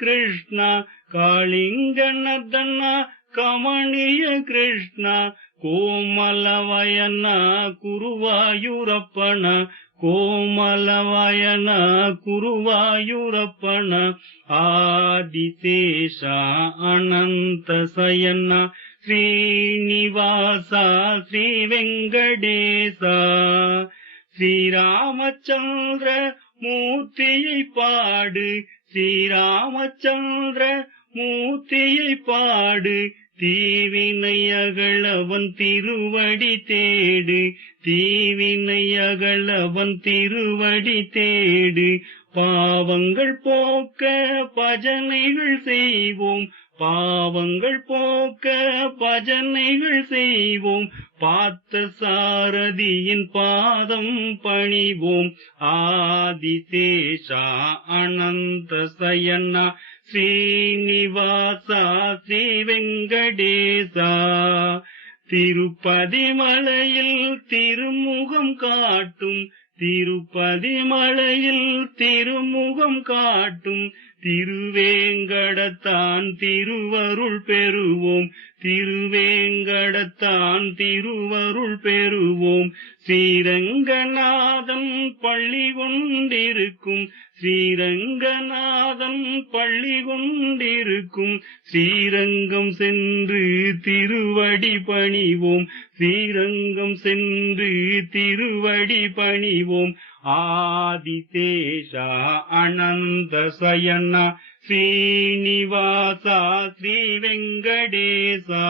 ಕೃಷ್ಣ ಕಾಳಿಂಗನದನ್ನ ಕಮನೀಯ ಕೃಷ್ಣ ಕೋಮಲವಯನ ಕುರುವಾಯೂರಪ್ಪನ ಕೋಮಲವಯನ ಕುರುವಾಯೂರಪ್ಪನ ಆದಿಶೇಷ ಅನಂತ ಸಯನ ಶ್ರೀನಿವಾಸ ಶ್ರೀ ವೆಂಕಟೇಶ ஸ்ரீராமச்சந்திர மூர்த்தியை பாடு ஸ்ரீராமச்சந்திர மூர்த்தியை பாடு தீவினை அகலவன் திருவடி தேடு தீவினை அகலவன் திருவடி தேடு பாவங்கள் போக்க பஜனைகள் செய்வோம் பாவங்கள் போக்க பஜனைகள் செய்வோம் பார்த்த சாரதியின் பாதம் பணிவோம் ஆதிசேஷா அனந்த சயனா ஸ்ரீனிவாசா ஸ்ரீ வெங்கடேசா திருப்பதி மலையில் திருமுகம் காட்டும் திருப்பதி மலையில் திருமுகம் காட்டும் திருவேங்கடத்தான் திருவருள் பெறுவோம் திருவேங்கடத்தான் திருவருள் பெறுவோம் ஸ்ரீரங்கநாதன் பள்ளி கொண்டிருக்கும் ஸ்ரீரங்கநாதன் பள்ளி கொண்டிருக்கும் ஸ்ரீரங்கம் சென்று திருவடி பணிவோம் ஸ்ரீரங்கம் சென்று திருவடி பணிவோம் ஆதிசேஷா அனந்த சயனா ஸ்ரீனிவாசா ஸ்ரீ வெங்கடேசா